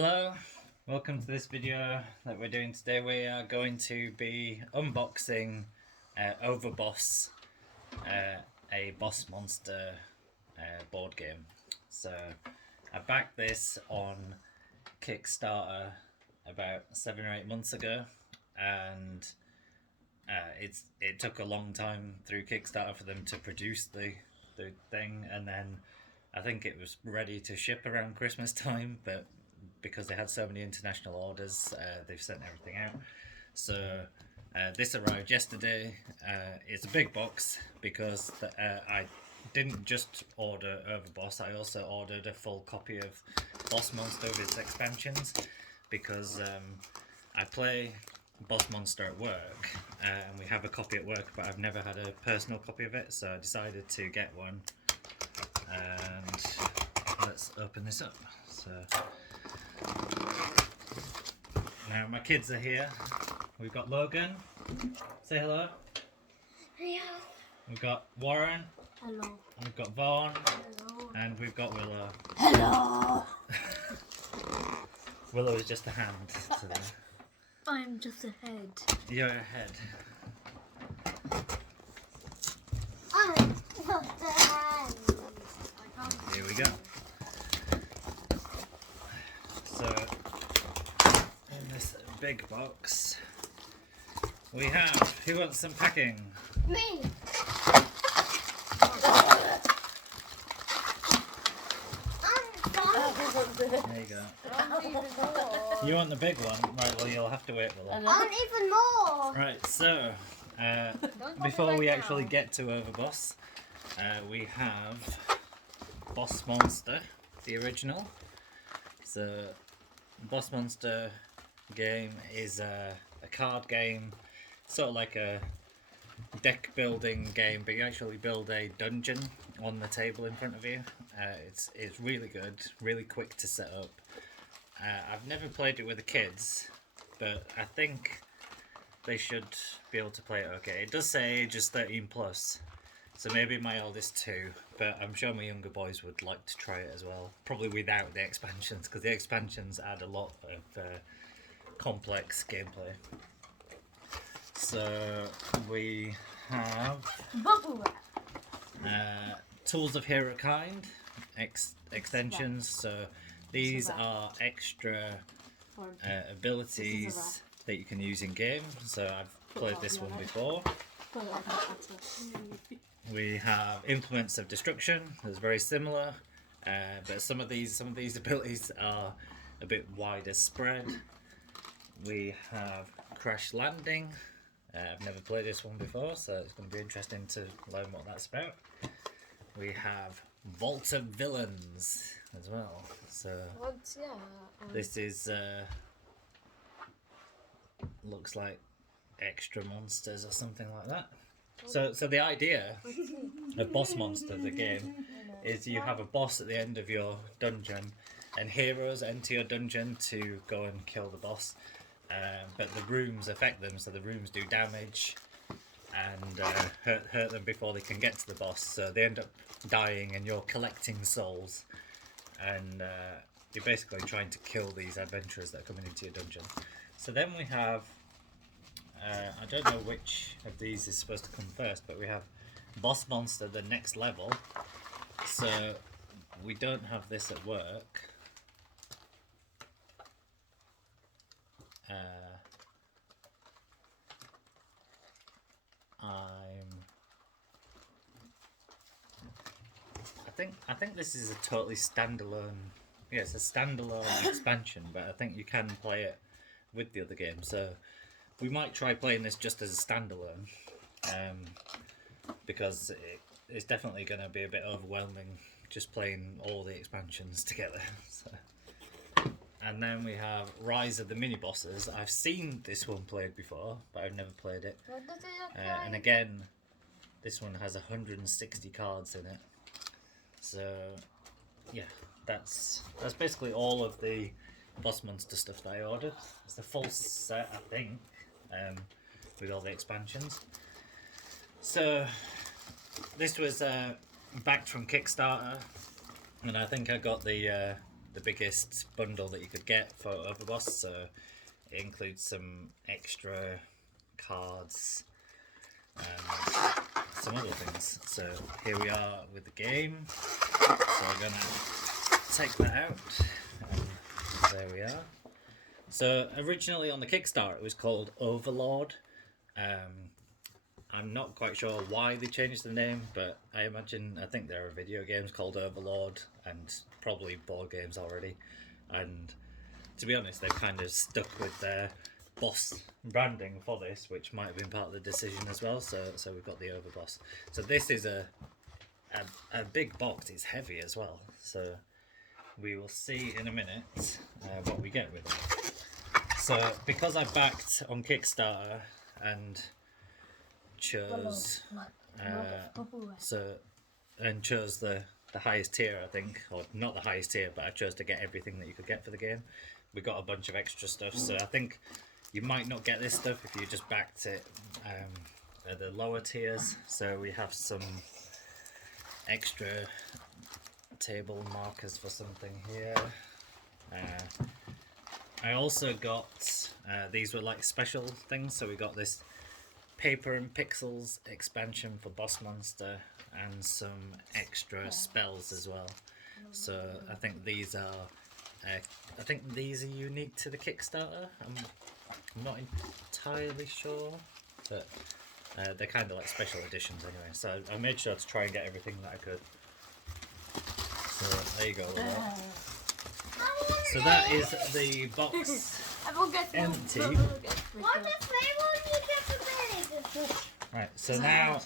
Hello, welcome to this video that we're doing today. We are going to be unboxing Overboss, a boss monster board game. So I backed this on Kickstarter about 7 or 8 months ago, and it took a long time through Kickstarter for them to produce the thing, and then I think it was ready to ship around Christmas time, but because they had so many international orders, they've sent everything out. So this arrived yesterday. It's a big box because I didn't just order Overboss, I also ordered a full copy of Boss Monster with its expansions, because I play Boss Monster at work, and we have a copy at work, but I've never had a personal copy of it, so I decided to get one. And let's open this up. So now my kids are here. We've got Logan. Say hello. Hello. We've got Warren. Hello. We've got Vaughn. Hello. And we've got Willow. Hello. Willow is just a hand today. I'm just a head. You're a head. I'm just a hand. Here we go. So, in this big box, we have, who wants some packing? Me. There you go. You want the big one? Right, well you'll have to wait for that. I want even more. Right, so, before we actually get to Overboss, we have Boss Monster, the original. So, Boss Monster game is a card game, sort of like a deck building game, but you actually build a dungeon on the table in front of you. It's really good, really quick to set up. I've never played it with the kids, but I think they should be able to play it okay. It does say ages 13 plus, so maybe my oldest too, but I'm sure my younger boys would like to try it as well. Probably without the expansions, because the expansions add a lot of complex gameplay. So we have Bubble wrap. Tools of Hero Kind extensions. So these are extra abilities that you can use in game. So I've played this one before. We have Implements of Destruction. That's very similar, but some of these abilities are a bit wider spread. We have Crash Landing. I've never played this one before, so it's going to be interesting to learn what that's about. We have Vault of Villains as well. So this is looks like extra monsters or something like that. So the idea of Boss Monster, the game, is you have a boss at the end of your dungeon, and heroes enter your dungeon to go and kill the boss. But the rooms affect them, so the rooms do damage and hurt them before they can get to the boss. So they end up dying, and you're collecting souls, and you're basically trying to kill these adventurers that are coming into your dungeon. So then we have, I don't know which of these is supposed to come first, but we have Boss Monster, the next level. So we don't have this at work. I think this is a totally standalone. Yeah, it's a standalone expansion, but I think you can play it with the other game. So we might try playing this just as a standalone, because it's definitely going to be a bit overwhelming just playing all the expansions together. So. And then we have Rise of the Mini Bosses. I've seen this one played before, but I've never played it. And again, this one has 160 cards in it. So yeah, that's basically all of the Boss Monster stuff that I ordered. It's the full set, I think, with all the expansions. So this was backed from Kickstarter, and I think I got the the biggest bundle that you could get for Overboss, so it includes some extra cards and some other things. So here we are with the game. So we're gonna take that out, and there we are. So originally on the Kickstarter it was called Overlord. I'm not quite sure why they changed the name, but I think there are video games called Overlord and probably board games already. And to be honest, they've kind of stuck with their boss branding for this, which might have been part of the decision as well. So we've got the Overboss. So this is a big box. It's heavy as well. So we will see in a minute what we get with it. So because I backed on Kickstarter and chose chose the highest tier, I think, or not the highest tier, but I chose to get everything that you could get for the game. We got a bunch of extra stuff, so I think you might not get this stuff if you just backed it at the lower tiers. So we have some extra table markers for something here. I also got these were like special things, so we got this Paper and Pixels expansion for Boss Monster and some extra spells as well. So I think these are unique to the Kickstarter. I'm not entirely sure, but they're kind of like special editions anyway. So I made sure to try and get everything that I could. So there you go. So that is the box empty. What if they want you get the big? Right, so now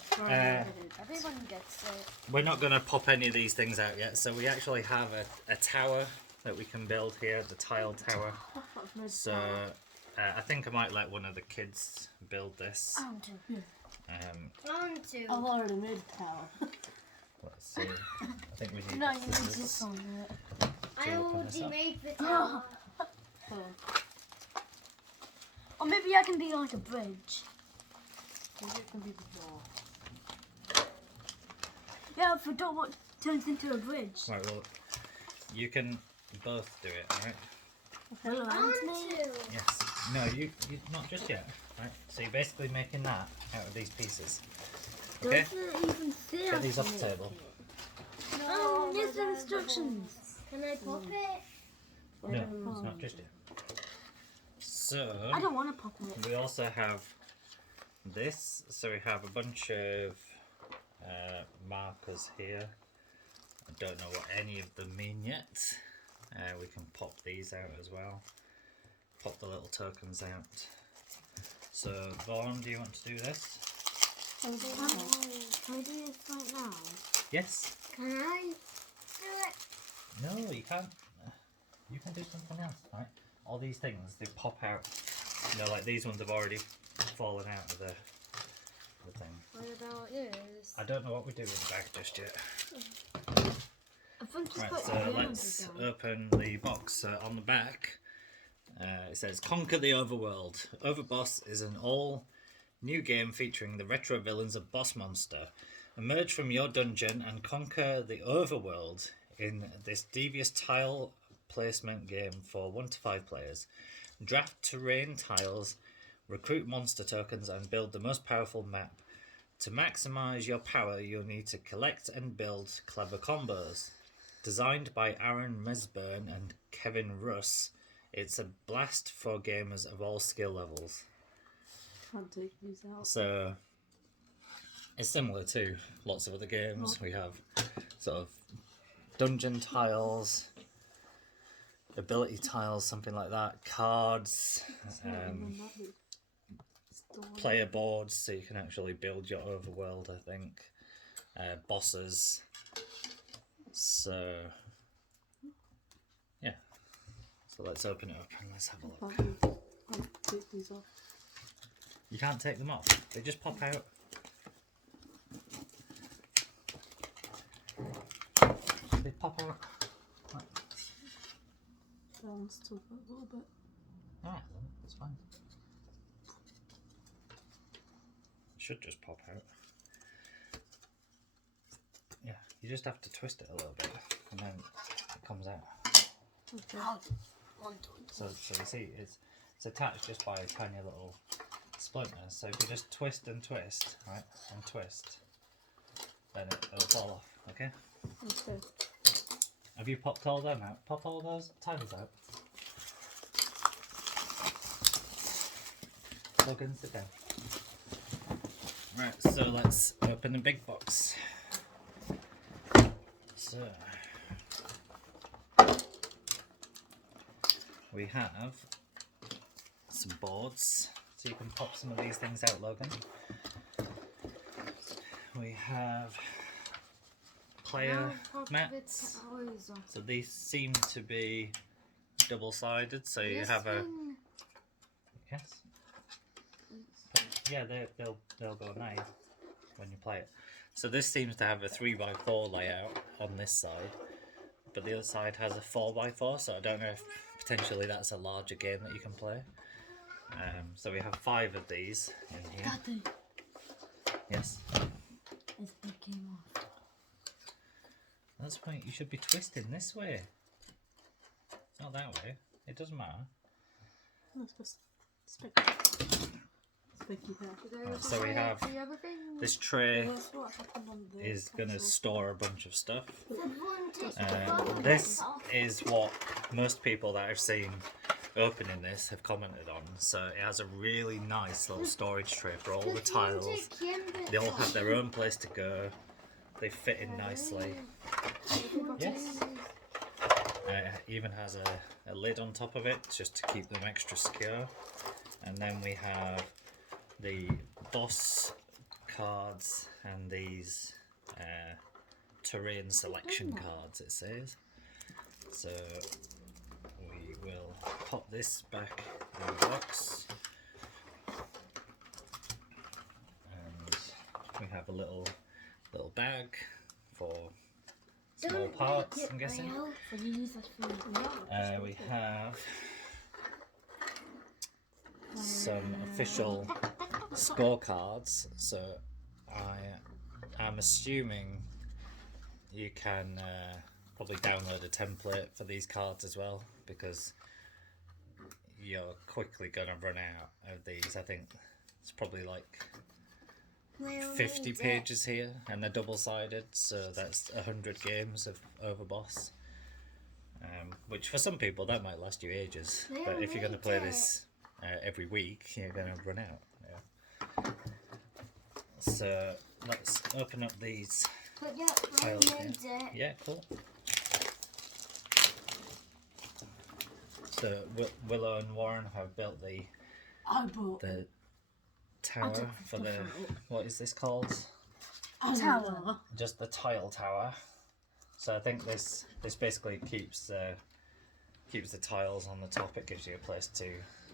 Everyone gets it. we're not going to pop any of these things out yet. So we actually have a tower that we can build here, the tile tower. So I think I might let one of the kids build this. On to. I've already made a tower. Let's see. I think we need No, you need scissors. this on it. I open already this up. made the tower. Or maybe I can be like a bridge. Maybe it can be the door. Yeah, if a door turns into a bridge. Right, well, you can both do it, alright? Hello, Anthony. Yes. No, you not just yet. Right. So you're basically making that out of these pieces. Okay? Doesn't even say Get these off the table. Oh, here's the instructions. Can I pop it? No, it's not just yet. So I don't want to pop it. we also have this. So we have a bunch of markers here. I don't know what any of them mean yet. We can pop these out as well. Pop the little tokens out. So Vaughn, do you want to do this? Can I do this right now? Yes. Can I do it? No, you can't. You can do something else, right? All these things, they pop out. You know, like these ones have already fallen out of the thing. What about this? I don't know what we do with the bag just yet. I think just Right, put so the let's down. open the box. So on the back, it says Conquer the Overworld. Overboss is an all new game featuring the retro villains of Boss Monster. Emerge from your dungeon and conquer the overworld in this devious tile placement game for 1 to 5 players. Draft terrain tiles, recruit monster tokens, and build the most powerful map. To maximize your power, you'll need to collect and build clever combos. Designed by Aaron Mesburn and Kevin Russ, it's a blast for gamers of all skill levels. Can't take these out. So it's similar to lots of other games. We have sort of dungeon tiles, ability tiles, something like that, cards, player boards, so you can actually build your overworld, I think, bosses. So yeah, so let's open it up and let's have a look. I'll take these off. You can't take them off, they just pop out. They pop out. Right. That one's still got a little bit. Alright then, that's fine. Should just pop out. Yeah, you just have to twist it a little bit and then it comes out. So you see, it's attached just by a tiny little splinter. So if you just twist and twist, right, and twist, then it'll fall off. Okay. Okay. Have you popped all them out? Pop all those titles out. Logan, sit down. Right, so let's open the big box. So we have some boards, so you can pop some of these things out, Logan. We have player mats. So these seem to be double-sided, so you have a yes. But yeah, they'll go nice when you play it. So this seems to have a 3x4 layout on this side, but the other side has a 4x4. So I don't know if potentially that's a larger game that you can play. So we have 5 of these in here. Daddy. Yes. It came off. That's right. You should be twisting this way. Not that way. It doesn't matter. Let's just stick. Right, so we have this tray is going to store a bunch of stuff. This is what most people that I've seen opening this have commented on. So it has a really nice little storage tray for all the tiles. They all have their own place to go. They fit in nicely. Yes. Even has a lid on top of it just to keep them extra secure. And then we have the boss cards and these terrain selection cards, it says. So we will pop this back in the box, and we have a little bag for small parts, I'm guessing. We have some official scorecards, so I'm assuming you can probably download a template for these cards as well, because you're quickly going to run out of these. I think it's probably like 50 pages here, and they're double-sided, so that's 100 games of Overboss, which for some people that might last you ages, but if you're going to play this every week, you're going to run out. Yeah. So let's open up these tiles here. Yeah, cool. So Willow and Warren have built the tower for the, what is this called? Tower. Just the tile tower. So I think this basically keeps the tiles on the top. It gives you a place to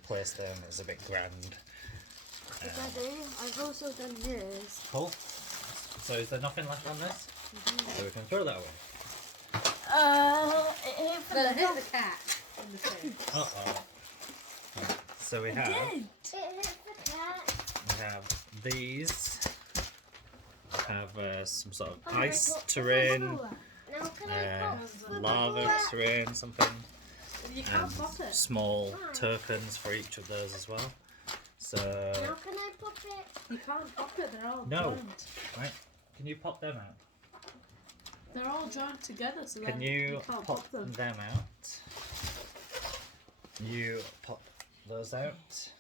place them. It's a bit grand. Daddy, I've also done this. Cool. So is there nothing left on this? So we can throw that away. Well, here's the cat. Uh-oh. Right. So we have these. We have some sort of ice terrain, lava terrain, something. And small tokens for each of those as well. So How can I pop it? You can't pop it, they're all no, joined. right? Can you pop them out? They're all joined together, so Can then you can't pop them. them out? You pop those out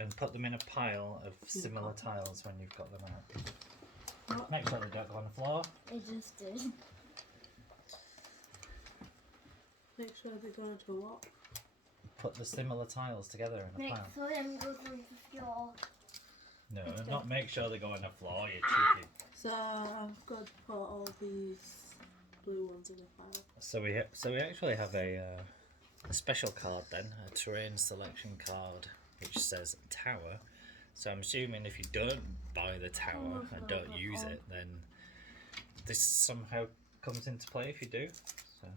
and put them in a pile of similar tiles when you've got them out. Make sure they don't go on the floor. I just did. Make sure they go into what? Put the similar tiles together in a Make pile. sure them goes on the floor. No, not make sure they go on the floor, you cheeky. So I've got to put all these blue ones in a pile. So we actually have a special card then, a terrain selection card, which says tower. So I'm assuming if you don't buy the tower and don't use it, then this somehow comes into play if you do. So.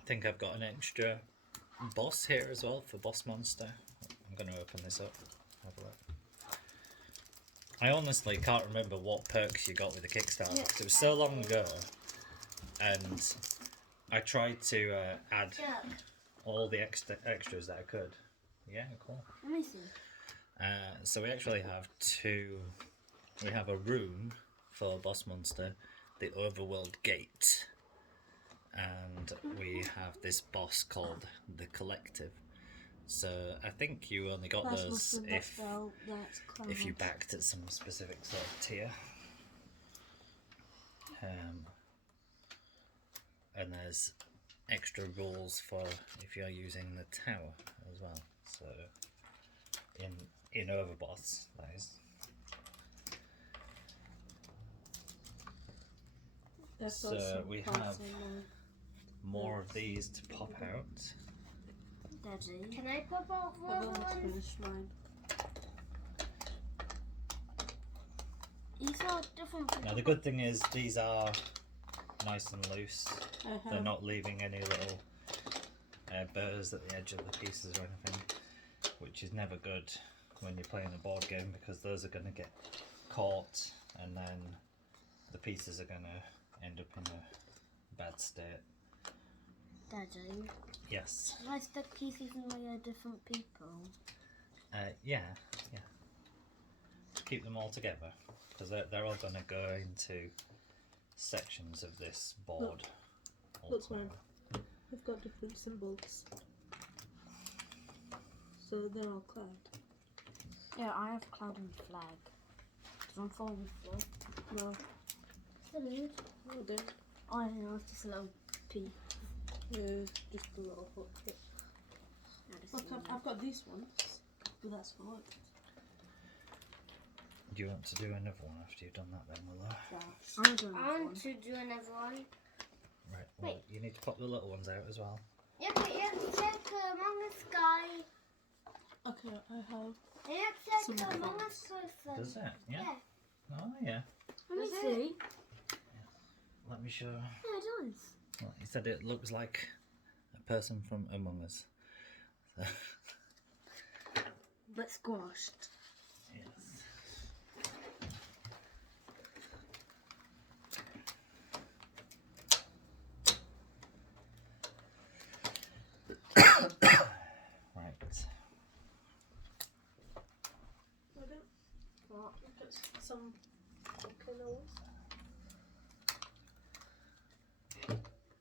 I think I've got an extra boss here as well for Boss Monster. I'm going to open this up. Have a look. I honestly can't remember what perks you got with the Kickstarter. 'Cause it was so long ago, and I tried to add all the extras that I could. Yeah, cool. Let me see. So we actually have two. We have a room for Boss Monster, the Overworld Gate, and we have this boss called the Collective. So I think you only got those if you backed at some specific sort of tier. And there's extra rules for if you're using the tower as well. So in Overboss, that is. So we have more of these to pop out. Daddy. Can I pop out I've one? almost finished mine. These are different. Now the good thing is these are nice and loose. I They're have. not leaving any little burrs at the edge of the pieces or anything, which is never good when you're playing a board game because those are going to get caught and then the pieces are going to end up in a bad state. Daddy. Yes. Should I stick pieces in my different people? Yeah. Keep them all together because they're all going to go into sections of this board. Look, man. They've got different symbols. So they're all cloud. Yeah, I have cloud and flag. Does one fall on the floor? No, Hello. I don't. I don't know, it's just a little piece. Yeah, just a little hook. Look, I've got these ones, but that's for what? Do you want to do another one after you've done that then, Willow? I'm doing I that want one. to do another one. Right, well, you need to pop the little ones out as well. Yeah, but you have to check Among Us guy. Okay, I have. You have to check Some Among cards. Us person. Does it? Yeah. Yeah. Oh, yeah. Let me Does see. Let me show. Yeah, it does. Well, he said it looks like a person from Among Us. So, But squashed. yes. Right. What? Look at some volcanoes.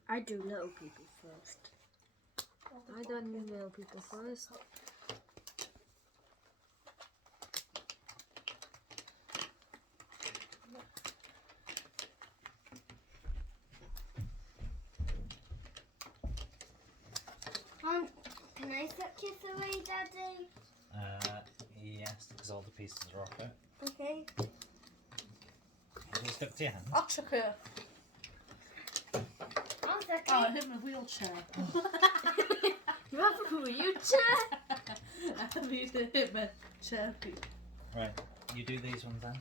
I do little people first. I done little people first. Can I set this away, Daddy? Yes, because all the pieces are off it. Okay. Is it stuck to your hand? I'll chuck it. I'll set Oh, I it. hit my wheelchair. You have a wheelchair? I need to hit my chair. Right, you do these ones then.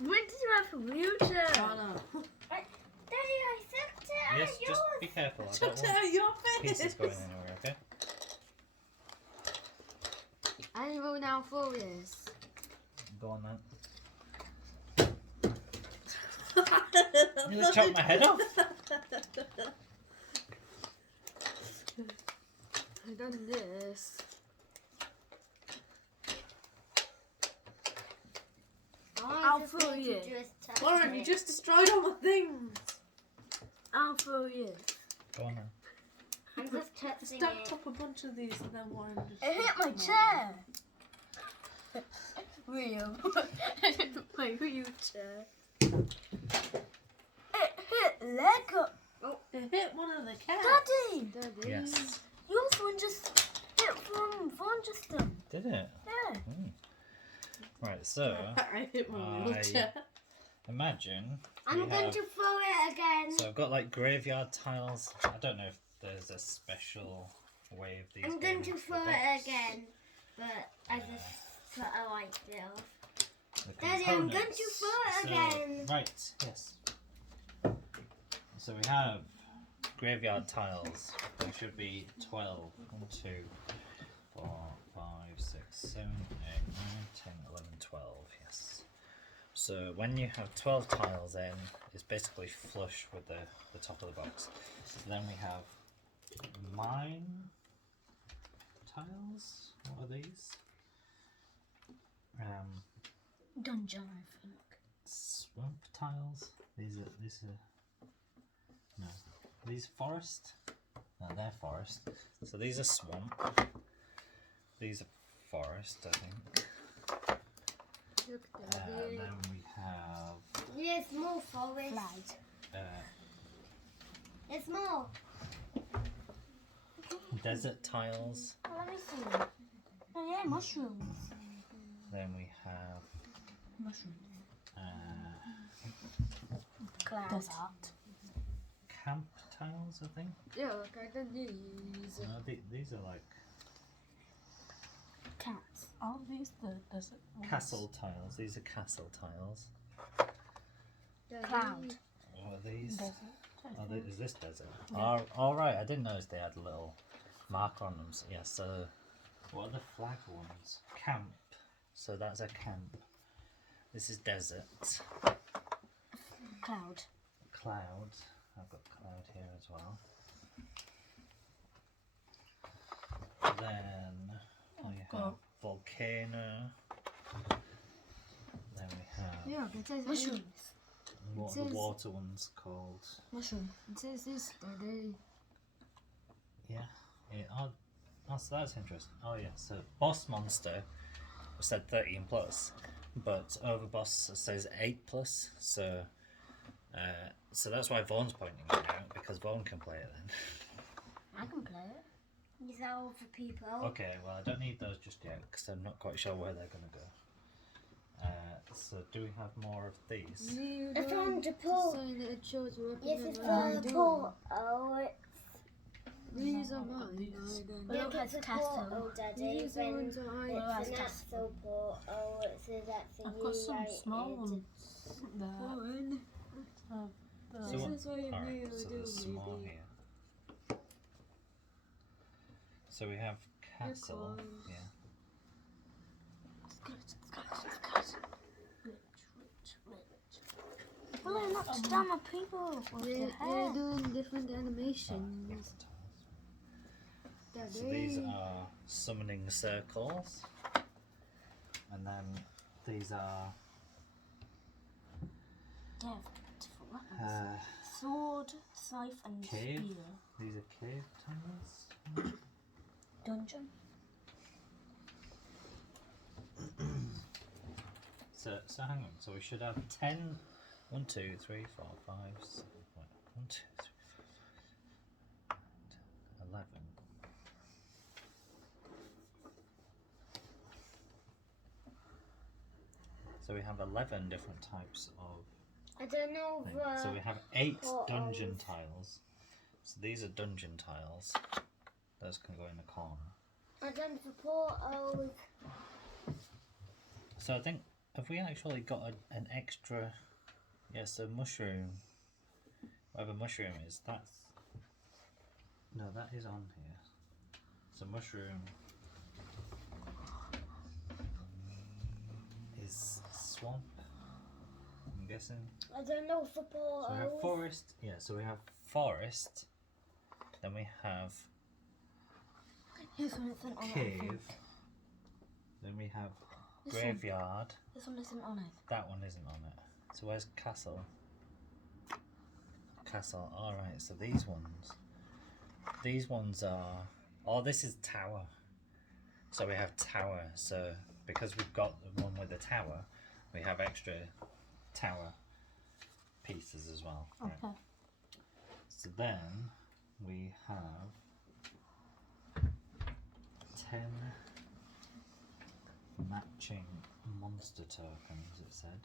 When did you have a wheelchair? Oh no. Daddy, I set it Yes, at just yours. be careful. I Chucked don't it want at your pieces face. going anywhere, okay? I didn't roll down for this. Go on then. You just chopped my head off. I done this. I'll I'll just throw need you. to just touch Lauren, you it. just destroyed all my things. I'll throw you. Go on then. I'm just touching Stacked it. up a bunch of these and then one just. It hit my chair. Real. It hit my wheelchair. It hit Lego. It hit one of the cats. Daddy. Daddy. Yes. Yours one just hit one just done. Did it? Yeah. Right, so I hit my I- wheelchair. imagine I'm we going have, to throw it again. so I've got like graveyard tiles. I don't know if there's a special way of these. I'm going to into the throw box. it again, but I just put a light bill. The Daddy, I'm going to components. throw it again. Right, yes. So we have graveyard tiles. There should be 12. 1, 2, 4, 5, 6, 7, 8, 9, 10, 11, 12. Yes. So when you have 12 tiles in, it's basically flush with the top of the box. So then we have mine tiles. What are these? Dungeon, I think. Swamp tiles. These are no. These forest. No, they're forest. So these are swamp. These are forest, I think. Look, And then we have Yes, more forest. Flag. It's more. desert tiles. Oh, let me see. Oh yeah, mushrooms. Then we have Mushrooms. Cloud. Desert. camp tiles, I think. yeah, look, I got these. No, these are like Cats. Are these the desert ones? castle tiles. These are castle tiles. Cloud. What are these? Desert. Oh, is this desert? All right. I didn't notice they had a little marker on them. So, yeah. So, what are the flag ones? Camp. So that's a camp. This is desert. Cloud. Cloud. I've got cloud here as well. Then we have volcano. Then we have Yeah, it says Mushrooms. what are the says- water ones called? Mushroom. It says this today. Yeah. Oh, so that's interesting. Oh yeah. So boss monster said 13 plus, but Overboss says 8 plus. So that's why Vaughn's pointing it out, because Vaughn can play it then. I can play it. Is that all for people? Okay, well I don't need those just yet because I'm not quite sure where they're going to go. So do we have more of these? It's on the pool. It shows Yes, it's what for the pool. Oh, it's These are mine. look, it's a portal, Daddy. These are When ones that I it's an actual portal, it's that's a I've got some small ones there. One. So This what- is what you alright, need to so do, there's small maybe. here. So we have castle. close. Yeah. Well, I knocked down my people. What the They're heck? doing different animations. So these are summoning circles, and then these are They have beautiful weapons. Sword, scythe, and cave. spear. These are cave tiles. Dungeon. So hang on. So we should have 10. 1, 2, 3, 4, 5, 6, 1, 2, 3, 4, 5, 11. So we have 11 different types of I don't know things. if So we have 8 portals. dungeon tiles. So these are dungeon tiles. Those can go in the corner. I don't know if portals. So I think, have we actually got an extra? Yes, a mushroom. Whatever mushroom is, that's. No, that is on here. So mushroom is swamp, I'm guessing. I don't know for portals. So we have forest. Yeah, so we have forest. Then we have Here's one that's on it. I cave. think. Then we have This one. graveyard. This one isn't on it. That one isn't on it. So where's castle? Castle. All right. So these ones. These ones are. Oh, this is tower. So we have tower. So because we've got the one with a tower, we have extra tower pieces as well. Right. Okay. So then we have 10 matching monster tokens, it said.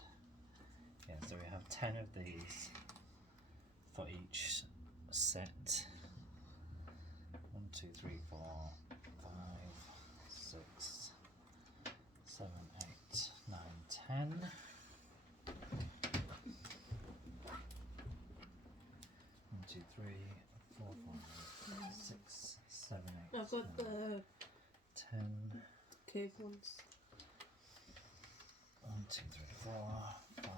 Yeah, so we have 10 of these for each set. 1, 2, 3, 4, 5, 6, 7, 8, 9, 10. 1, 2, 3, 4, 5, 6, 7, 8, I've got 9, the 10. cave ones. 1, 2, 3, 4, 5,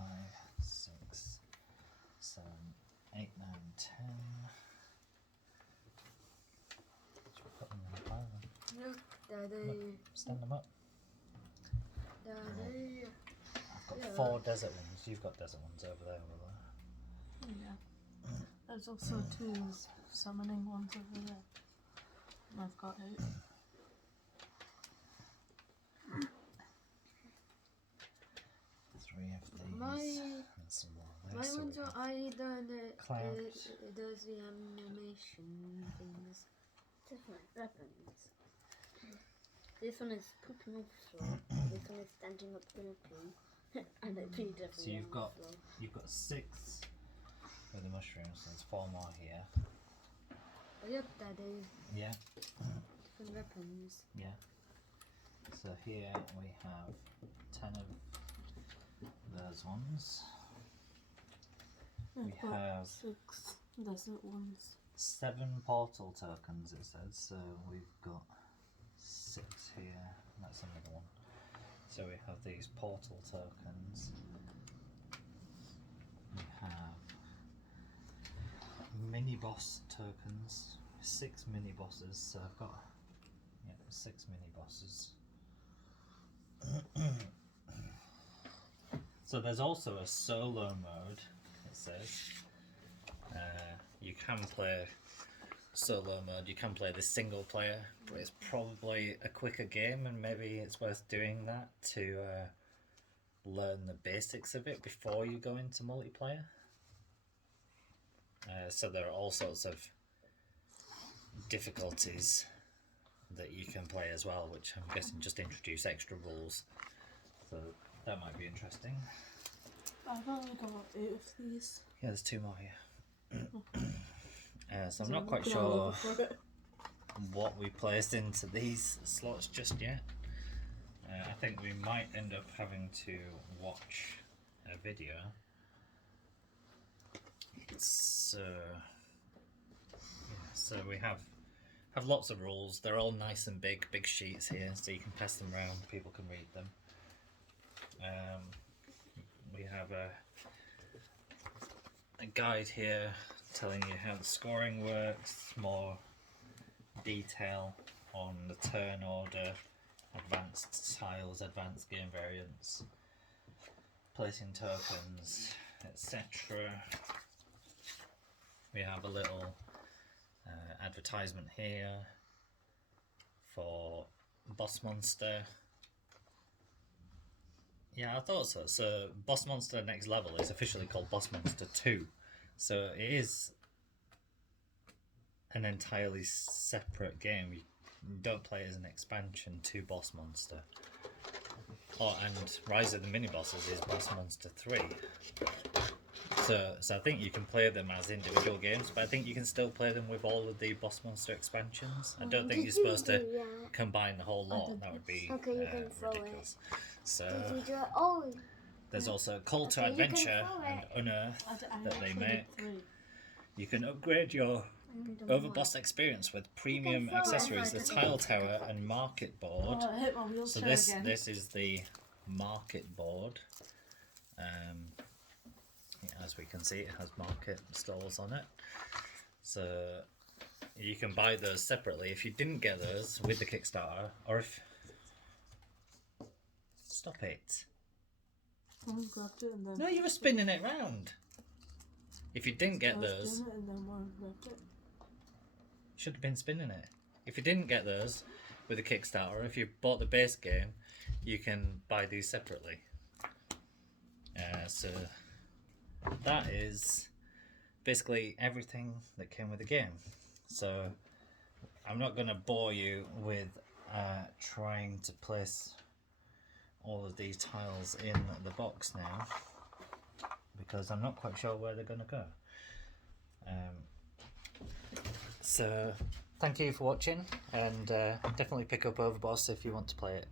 Daddy. Stand them up. Daddy. I've got 4 desert ones. You've got desert ones over there, Willow. Yeah. There's also 2 summoning ones over there. And I've got 8. 3 of these. And some more there. My So ones we are have either clouds. does the animation things. Different weapons. This one is pooping off the floor. This one is standing up pooping. And it peed everywhere. So you've on got the floor. 6 with the mushrooms. So there's 4 more here. Oh, yep, Daddy. Yeah. Different weapons. Yeah. So here we have 10 of those ones. We I've got have 6 desert ones. 7 portal tokens, it says. So we've got 6 here. That's another one. So we have these portal tokens. We have mini boss tokens. 6 mini bosses. So I've got 6 mini bosses. So there's also a solo mode, it says. You can play solo mode, you can play the single player, but it's probably a quicker game and maybe it's worth doing that to learn the basics of it before you go into multiplayer. So there are all sorts of difficulties that you can play as well, which I'm guessing just introduce extra rules. So that might be interesting. I've only got 8 of these. Yeah, there's 2 more here. So I'm So not quite looking all sure over for it. what we placed into these slots just yet. I think we might end up having to watch a video. So, so we have lots of rules. They're all nice and big sheets here, so you can pass them around. People can read them. We have a guide here telling you how the scoring works, more detail on the turn order, advanced tiles, advanced game variants, placing tokens, etc. We have a little advertisement here for Boss Monster. Yeah, I thought so. So Boss Monster Next Level is officially called Boss Monster 2. So it is an entirely separate game. You don't play it as an expansion to Boss Monster. Oh, and Rise of the Mini Bosses is Boss Monster 3. So I think you can play them as individual games, but I think you can still play them with all of the Boss Monster expansions. I don't think you're supposed to combine the whole lot. That would be Okay, you can throw ridiculous. So Did you do it? Oh, there's also Call to Okay, you can Adventure throw and it. Unearth I that they actually make. did 3. You can upgrade your Overboss experience with premium throw it. accessories, the tile tower and market board. Oh, I hit my So wheelchair this again. is the market board. As we can see, it has market stalls on it. So you can buy those separately. If you didn't get those with the Kickstarter, or if... Stop it. Someone grabbed it and then... No, you were spinning it round. If you didn't get I was those, doing it and then one grabbed it. should have been spinning it. If you didn't get those with the Kickstarter, if you bought the base game, you can buy these separately. So that is basically everything that came with the game. So I'm not going to bore you with trying to place all of these tiles in the box now, because I'm not quite sure where they're going to go. So thank you for watching, and definitely pick up Overboss if you want to play it.